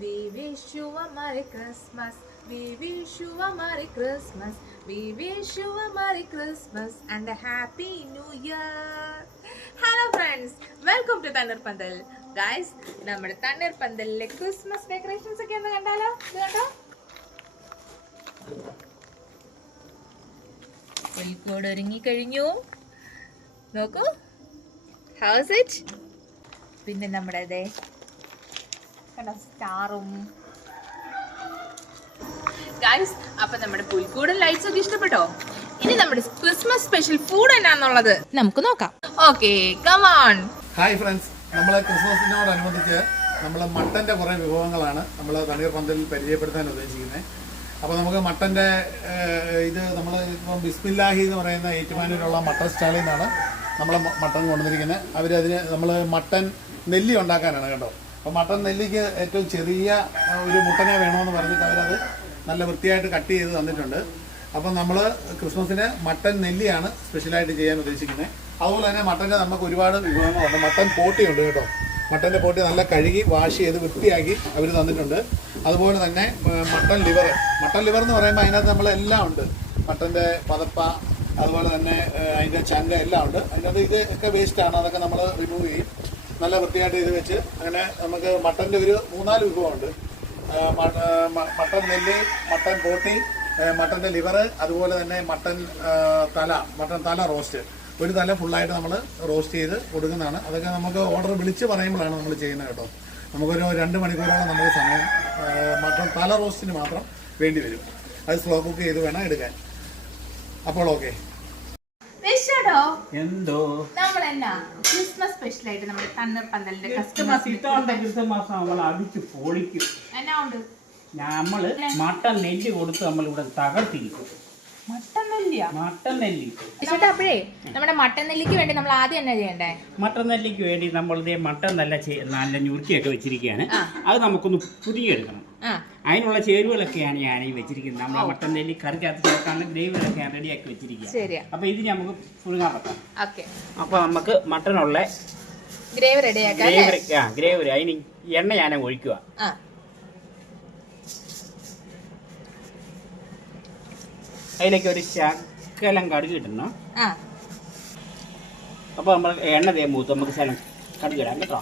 We wish you a Merry Christmas. We wish you a Merry Christmas. We wish you a Merry Christmas and a Happy New Year. Hello friends, welcome to Tannirpandal. Guys, നമ്മുടെ തണ്ണീർപ്പന്തലിലെ Christmas decorations ഒക്കെ ഒന്ന് കണ്ടാലോ? ഇത് കണ്ടോ? പുൽക്കൂട് ഒരുങ്ങി കഴിഞ്ഞു. നോക്കൂ. How's it? പിന്നെ നമ്മുടെ സ്റ്റാറും ഗൈസ്. അപ്പൊ നമ്മുടെ പുൽക്കൂടും ലൈറ്റ്സ് ഒക്കെ ഇഷ്ടപ്പെട്ടോ? ഇനി നമ്മുടെ ക്രിസ്മസ് സ്പെഷ്യൽ ഫുഡ് എന്നാന്നുള്ളത് നമുക്ക് നോക്കാം. Okay, come on. Hi friends, നമ്മൾ ക്രിസ്മസിനോടനുബന്ധിച്ച് നമ്മൾ മട്ടൻ്റെ കുറേ വിഭവങ്ങളാണ് നമ്മൾ തണ്ണീർപ്പന്തലിൽ പരിചയപ്പെടുത്താൻ ഉദ്ദേശിക്കുന്നത്. അപ്പോൾ നമുക്ക് മട്ടൻ്റെ ഇത് നമ്മൾ ഇപ്പം ബിസ്മില്ലാഹി എന്ന് പറയുന്ന ഏറ്റുമാനൂരുള്ള മട്ടൻ സ്റ്റാളിൽ നിന്നാണ് നമ്മൾ മട്ടൻ കൊണ്ടുവന്നിരിക്കുന്നത്. അവരതിന് നമ്മൾ മട്ടൻ നെല്ലി ഉണ്ടാക്കാനാണ് കേട്ടോ. അപ്പോൾ മട്ടൻ നെല്ലിക്ക് ഏറ്റവും ചെറിയ ഒരു മുട്ടനെ വേണമെന്ന് പറഞ്ഞിട്ട് അവരത് നല്ല വൃത്തിയായിട്ട് കട്ട് ചെയ്ത് തന്നിട്ടുണ്ട്. അപ്പം നമ്മൾ ക്രിസ്മസിന് മട്ടൻ നെല്ലിയാണ് സ്പെഷ്യലായിട്ട് ചെയ്യാൻ ഉദ്ദേശിക്കുന്നത്. അതുപോലെ തന്നെ മട്ടൻ്റെ നമുക്ക് ഒരുപാട് വിഭവങ്ങളുണ്ട്. മട്ടൻ പോട്ടിയുണ്ട് കേട്ടോ. മട്ടൻ്റെ പോട്ടി നല്ല കഴുകി വാഷ് ചെയ്ത് വൃത്തിയാക്കി അവർ തന്നിട്ടുണ്ട്. അതുപോലെ തന്നെ മട്ടൻ ലിവർ എന്ന് പറയുമ്പോൾ അതിനകത്ത് നമ്മളെല്ലാം ഉണ്ട്. മട്ടൻ്റെ പതപ്പ, അതുപോലെ തന്നെ അതിൻ്റെ ചങ്ക എല്ലാം ഉണ്ട്. അതിനകത്ത് ഇത് ഒക്കെ വേസ്റ്റാണ്, അതൊക്കെ നമ്മൾ റിമൂവ് ചെയ്യും. നല്ല വൃത്തിയായിട്ട് ഇത് വെച്ച് അങ്ങനെ നമുക്ക് മട്ടൻ്റെ ഒരു 4 വിഭവമുണ്ട്. മട്ടൻ നെല്ലി, മട്ടൻ പോട്ടി, മട്ടൻ്റെ ലിവർ, അതുപോലെ തന്നെ മട്ടൻ തല റോസ്റ്റ്. ഒരു തല ഫുള്ളായിട്ട് നമ്മൾ റോസ്റ്റ് ചെയ്ത് കൊടുക്കുന്നതാണ്. അതൊക്കെ നമുക്ക് ഓർഡർ വിളിച്ച് പറയുമ്പോഴാണ് നമ്മൾ ചെയ്യുന്നത് കേട്ടോ. നമുക്കൊരു 2 മണിക്കൂറോളം നമുക്ക് സമയം മട്ടൻ തല റോസ്റ്റിന് മാത്രം വേണ്ടി വരും. അത് സ്ലോ കുക്ക് ചെയ്ത് വേണം എടുക്കാൻ. അപ്പോൾ ഓക്കെ. എന്തോ നമ്മളെന്നാ ക്രിസ്മസ് സ്പെഷ്യൽ ആയിട്ട് നമ്മുടെ തണ്ണീർപ്പന്തലിന്റെ കസ്റ്റമേഴ്സ് അടിച്ച് പൊളിക്കും. എന്നാ ഉണ്ട്? നമ്മള് മട്ടൻ നെല്ല് കൊടുത്ത് നമ്മളിവിടെ തകർത്തിരിക്കും. മട്ടൻ നെല്ലി. അപ്പോഴേ നമ്മുടെ മട്ടൻ നെല്ലിക്ക് വേണ്ടി നമ്മൾ ആദ്യം എന്നാ ചെയ്യണ്ടേ? മട്ടൻ നെല്ലിക്ക് വേണ്ടി നമ്മളുടെ മട്ടൻ നല്ല ഞുറുക്കിയൊക്കെ വെച്ചിരിക്കുകയാണ്. അത് നമുക്കൊന്ന് പുതിയെടുക്കണം. അതിനുള്ള ചേരുവകളൊക്കെയാണ് ഞാൻ ഈ വെച്ചിരിക്കുന്നത്. നമ്മളെ മട്ടൻ നെല്ലി കറിക്കകത്ത് ചേർക്കാനുള്ള ഗ്രേവികളൊക്കെ ഞാൻ റെഡിയാക്കി വെച്ചിരിക്കുക. അപ്പൊ ഇത് നമുക്ക് പുഴുങ്ങാൻ വെക്കാം. അപ്പൊ നമുക്ക് മട്ടനുള്ള ഗ്രേവി റെഡിയാക്കാം. ഗ്രേവി അതിന് എണ്ണ ഞാൻ ഒഴിക്കുക. അതിലേക്ക് ഒരു ശകലം കടുക് ഇടണം. അപ്പൊ നമ്മൾ എണ്ണ മൂത്ത് നമുക്ക് ശകലം കടുക് ഇടാം കേട്ടോ.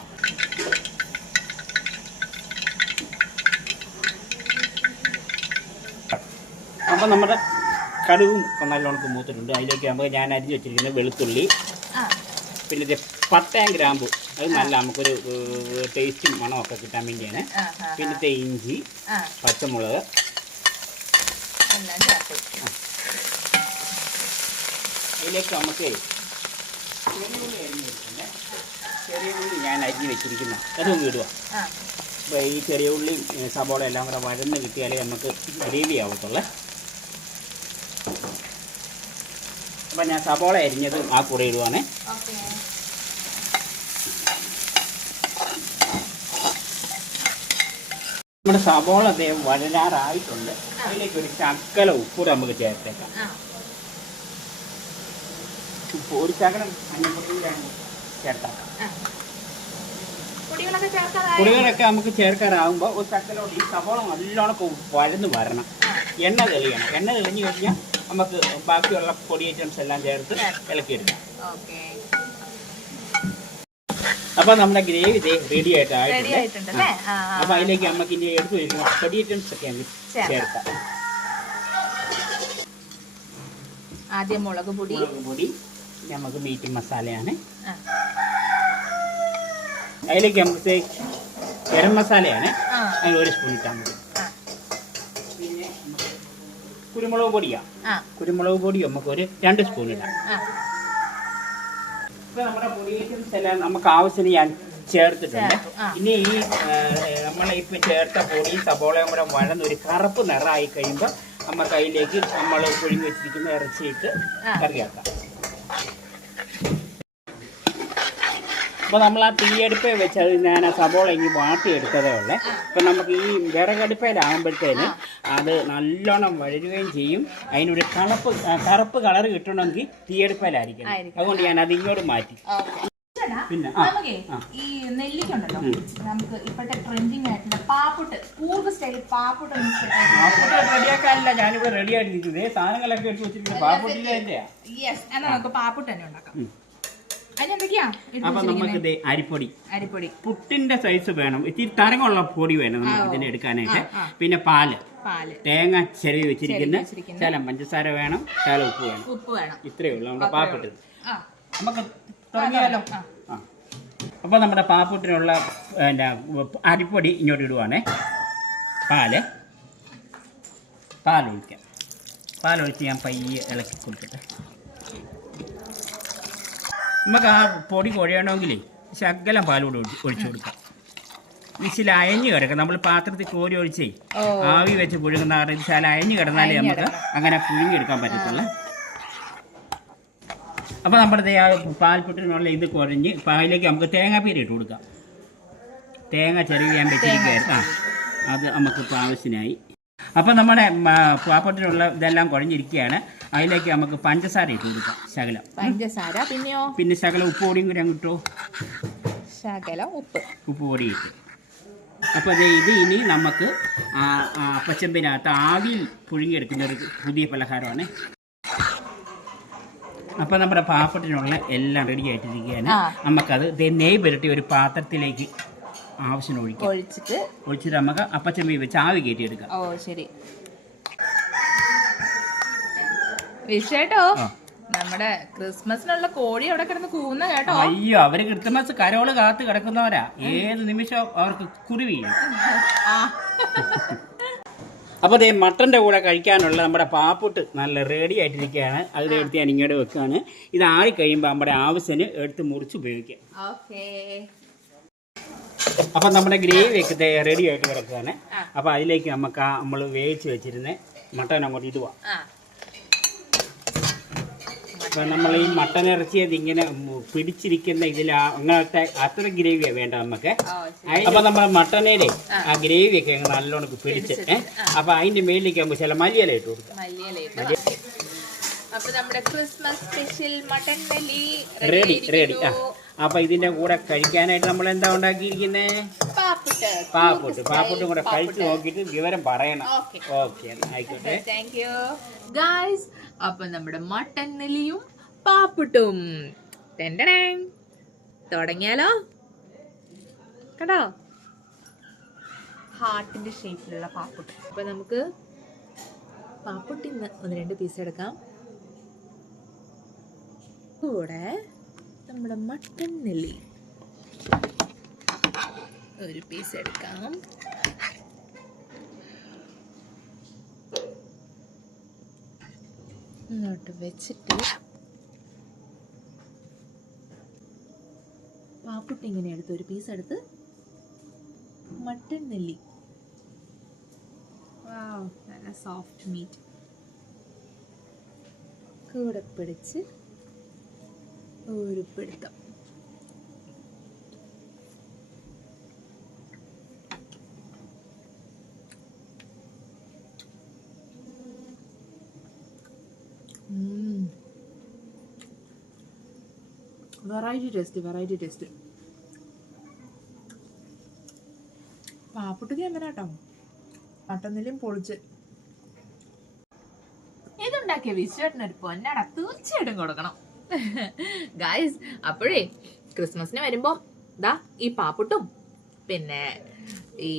അപ്പം നമ്മുടെ കടുകും നല്ലോണം മൂത്തിട്ടുണ്ട്. അതിലേക്ക് നമുക്ക് ഞാൻ അരിഞ്ഞ് വെച്ചിരിക്കുന്നത് വെളുത്തുള്ളി, പിന്നെ പട്ടയും ഗ്രാമ്പു, അത് നല്ല നമുക്കൊരു ടേസ്റ്റും മണമൊക്കെ കിട്ടാൻ വേണ്ടിയാണ്. പിന്നെ ഇഞ്ചി, പച്ചമുളക്, അതിലേക്ക് നമുക്ക് ചെറിയ ഉള്ളി ഞാൻ അരിഞ്ഞ് വെച്ചിരിക്കുന്ന അതൊന്നും ഇടുക. അപ്പോൾ ഈ ചെറിയ ഉള്ളി സബോള എല്ലാം കൂടെ വഴന്ന് കിട്ടിയാലേ നമുക്ക് ഗ്രേവി ആവത്തുള്ളൂ. അപ്പം ഞാൻ സബോള അരിഞ്ഞത് ആ കൂടെ ഇടുവാണേ. നമ്മുടെ സബോള അദ്ദേഹം വഴരാറായിട്ടുണ്ട്. അതിലേക്ക് ഒരു ശകല ഉപ്പ് നമുക്ക് ചേർത്തേക്കാം. ഒരു ശകലം മഞ്ഞപ്പൊടി ചേർത്താക്കാം. പൊടികളൊക്കെ നമുക്ക് ചേർക്കാനാകുമ്പോൾ ഒരു ശകലോട്ട് ഈ സബോള നല്ലോണം വഴന്ന് വരണം. എണ്ണ തെളിയണം. എണ്ണ തെളിഞ്ഞു കഴിഞ്ഞാൽ നമുക്ക് ബാക്കിയുള്ള പൊടി ഐറ്റംസ് എല്ലാം ചേർത്ത് ഇളക്കിയെടുക്കാം. അപ്പൊ നമ്മുടെ ഗ്രേവി റെഡി ആയിട്ടുണ്ട്. അപ്പൊ അതിലേക്ക് നമുക്ക് ഇനി എടുത്ത് വെക്കുമ്പോൾ പൊടി ഐറ്റംസ് ഒക്കെ ചേർക്കാം. ആദ്യം മുളക് പൊടി, നമുക്ക് മീറ്റ് മസാലയാണ്. അതിലേക്ക് നമുക്ക് ഗരം മസാലയാണ്, അതിൽ 1 സ്പൂൺ ഇട്ടാൽ മതി. പിന്നെ കുരുമുളക് പൊടി നമുക്ക് ഒരു 2 സ്പൂൺ ഇടാം. ഇപ്പൊ നമ്മുടെ പൊടി ഐറ്റംസ് എല്ലാം നമുക്ക് ആവശ്യത്തിന് ഞാൻ ചേർത്തിട്ടുണ്ട്. ഇനി ഈ നമ്മളിപ്പോൾ ചേർത്ത പൊടിയും സബോളയും കൂടെ വഴന്ന് ഒരു കറുപ്പ് നിറമായി കഴിയുമ്പോൾ നമുക്ക് അതിലേക്ക് നമ്മൾ പുഴുങ്ങി വെച്ചിരിക്കുന്ന ഇറച്ചിയിട്ട് കറിയാക്കാം. അപ്പോൾ നമ്മൾ ആ തീയടുപ്പ വെച്ച് അത് ഞാൻ ആ സബോള ഇങ്ങനെ വാട്ടിയെടുത്തതേ ഉള്ളേ. അപ്പം നമുക്ക് ഈ വിറകടുപ്പയിലാകുമ്പോഴത്തേന് അത് നല്ലോണം വഴരുകയും ചെയ്യും. അതിനൊരു കറുപ്പ് കളർ കിട്ടണമെങ്കിൽ തീയടുപ്പയിലായിരിക്കും. അതുകൊണ്ട് ഞാൻ അത് ഇങ്ങോട്ട് മാറ്റി. പിന്നെ ഈ നെല്ലിക്കുണ്ടല്ലോ, നമുക്ക് ഇപ്പോഴത്തെ ട്രെൻഡിങ് ആയിട്ടുള്ള പാപ്പുട്ട് നമുക്ക് സ്റ്റൈൽ പാപ്പുട്ടൊന്നും റെഡിയാക്കാനില്ല, ഞാനിപ്പോ റെഡി ആയിട്ടിരിക്കുന്നത്. സാധനങ്ങളൊക്കെ എടുത്ത് വെച്ചിരിക്കുന്നത് പാപ്പുട്ടിന്റെ. യെസ്, എന്നാ നമുക്ക് പാപ്പുട്ട് തന്നെ ഉണ്ടാക്കാം. അതിനെന്തൊക്കെയാ? അപ്പൊ നമുക്ക് അരിപ്പൊടി, അരിപ്പൊടി പുട്ടിന്റെ സൈസ് വേണം, ഇത്തിരി തരങ്ങുള്ള പൊടി വേണം നമുക്ക് ഇതിന് എടുക്കാനായിട്ട്. പിന്നെ പാല്, തേങ്ങ ചെറിയ വെച്ചിരിക്കുന്ന, ശകലം പഞ്ചസാര വേണം, ശകലം ഉപ്പ് വേണം. ഇത്രയേ ഉള്ളൂ നമ്മുടെ പാപ്പുട്ട്. നമുക്ക് തുടങ്ങിയാലോ? അപ്പൊ നമ്മുടെ പാപ്പുട്ടിനുള്ള അരിപ്പൊടി ഇങ്ങോട്ട് ഇടുവാണേ. പാലൊഴിക്കാം. പാലൊഴിച്ച് ഞാൻ പയ്യെ ഇളക്കി കൊടുക്കട്ടെ. നമുക്ക് ആ പൊടി കുഴയണമെങ്കിലേ ശകലം പാലൂടെ ഒഴിച്ചു കൊടുക്കാം. വിശിൽ അയഞ്ഞു കിടക്കാം. നമ്മൾ പാത്രത്തിൽ കോരി ഒഴിച്ചേ ആവി വെച്ച് പുഴുങ്ങുന്ന ശാല അയഞ്ഞു കിടന്നാലേ നമുക്ക് അങ്ങനെ പുഴുങ്ങിയെടുക്കാൻ പറ്റത്തുള്ളൂ. അപ്പോൾ നമ്മുടെ ആ പാൽപ്പൊട്ടിനുള്ള ഇത് കുഴഞ്ഞ് പാലിലേക്ക് നമുക്ക് തേങ്ങാപ്പീര ഇട്ട് കൊടുക്കാം. തേങ്ങ ചെറിയ ഞാൻ വെച്ചിരിക്കുകയായിരുന്നു, അത് നമുക്കിപ്പോൾ ആവശ്യത്തിനായി. അപ്പം നമ്മുടെ പാപ്പൊട്ടിനുള്ള ഇതെല്ലാം കുഴഞ്ഞിരിക്കുകയാണ്. അതിലേക്ക് നമുക്ക് പഞ്ചസാര ഇട്ട് കൊടുക്കാം, ശകലം പഞ്ചസാര. പിന്നെയോ? പിന്നെ ശകലം ഉപ്പ് പൊടിയും കൂടി അങ്ങ് ഇട്ടോ. ശകലം ഉപ്പ് പൊടി ഇട്ട്. അപ്പോൾ ഇത് ഇനി നമുക്ക് അപ്പച്ചമ്പിനകത്ത് ആവിയിൽ പുഴുങ്ങിയെടുക്കുന്ന ഒരു പുതിയ പലഹാരമാണ്. അപ്പോൾ നമ്മുടെ പാപ്പട്ടിനുള്ള എല്ലാം റെഡി ആയിട്ടിരിക്കുകയാണ്. നമുക്കത് നെയ്യ് പുരട്ടി ഒരു പാത്രത്തിലേക്ക് ആവശ്യം ഒഴിച്ചിട്ട് നമുക്ക് അപ്പച്ചമ്പി വെച്ച് ആവി കയറ്റിയെടുക്കാം. ഓ ശരി. വിഷേട്ടോ, നമ്മുടെ ക്രിസ്മസിനുള്ള കോഴി അവിടെ കിടന്ന് കൂന്ന കേട്ടോ. അയ്യോ, അവര് ക്രിസ്മസ് കരോള് കാത്ത് കിടക്കുന്നവരാ. ഏത് നിമിഷം അവർക്ക് കുരുവി. അപ്പോൾ ദേ മട്ടൻ്റെ കൂടെ കഴിക്കാനുള്ള നമ്മുടെ പാപ്പുട്ട് നല്ല റെഡി ആയിട്ടിരിക്കുകയാണ്. അത് എടുത്ത് ഞാൻ ഇങ്ങോട്ട് വെക്കുകയാണ്. ഇത് ആറി കഴിയുമ്പോൾ നമ്മുടെ ആവശ്യത്തിന് എടുത്ത് മുറിച്ച് ഉപയോഗിക്കാം. അപ്പം നമ്മുടെ ഗ്രേവി ഒക്കെ റെഡി ആയിട്ട് കിടക്കുകയാണ്. അപ്പോൾ അതിലേക്ക് നമുക്ക് നമ്മൾ വേവിച്ച് വെച്ചിരുന്ന മട്ടൻ അങ്ങോട്ട് ഇടുക. അപ്പം നമ്മൾ ഈ മട്ടൻ ഇറച്ചിയത് ഇങ്ങനെ പിടിച്ചിരിക്കുന്ന ഇതിൽ അങ്ങനത്തെ അത്ര ഗ്രേവിയാണ് വേണ്ട നമുക്ക്. അപ്പം നമ്മുടെ മട്ടനേലെ ആ ഗ്രേവിയൊക്കെ നല്ലോണം പിടിച്ച് അപ്പം അതിൻ്റെ മേലിലേക്ക് നമുക്ക് ചില മല്ലിയില ഇട്ട് കൊടുക്കാം. റെഡി. അപ്പൊ ഇതിന്റെ കൂടെ കഴിക്കാനായിട്ട് നമ്മൾ എന്താ ഉണ്ടാക്കിയിരിക്കുന്നത്? പാപ്പുട്ടും കൂടെ കഴിച്ചു നോക്കിയിട്ട് വിവരം പറയണം. ഓക്കെ, ആയിക്കോട്ടെ. Thank you guys. അപ്പൊ നമ്മുടെ മട്ടൻ നെല്ലിയും പാപ്പുട്ടും തുടങ്ങിയാലോ? കേട്ടോ, ഹാർട്ടിന്റെ ഷേപ്പിലുള്ള പാപ്പുട്ട്. അപ്പൊ നമുക്ക് പാപ്പുട്ടിന്ന് 1-2 പീസ് എടുക്കാം. കൂടെ നമ്മുടെ മട്ടൻ നെല്ലി ഒരു പീസ് എടുക്കാം. ഇങ്ങോട്ട് വെച്ചിട്ട് പാപ്പുട്ട് ഇങ്ങനെ എടുത്ത് ഒരു പീസ് എടുത്ത് മട്ടൻ നെല്ലി, നല്ല സോഫ്റ്റ് മീറ്റ് കൂടെ പിടിച്ച് ഒരു പിടുത്തം. Variety taste. പാപ്പുട്ട് ക്യാമറ മട്ടന്നിലും പൊളിച്ച് ഇതുണ്ടാക്കിയ വിശ്വേട്ടനൊരു പൊന്നാട തീർച്ചയായിട്ടും കൊടുക്കണം ഗായ്സ്. അപ്പോഴേ ക്രിസ്മസിന് വരുമ്പം ഈ പാപ്പുട്ടും പിന്നെ ഈ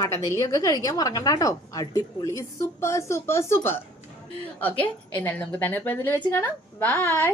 മട്ടൻ നെല്ലിയൊക്കെ കഴിക്കാൻ മറക്കണ്ട കേട്ടോ. അടിപൊളി, സൂപ്പർ. ഓക്കെ, എന്നാലും നമുക്ക് തന്നെ വെച്ച് കാണാം. ബൈ.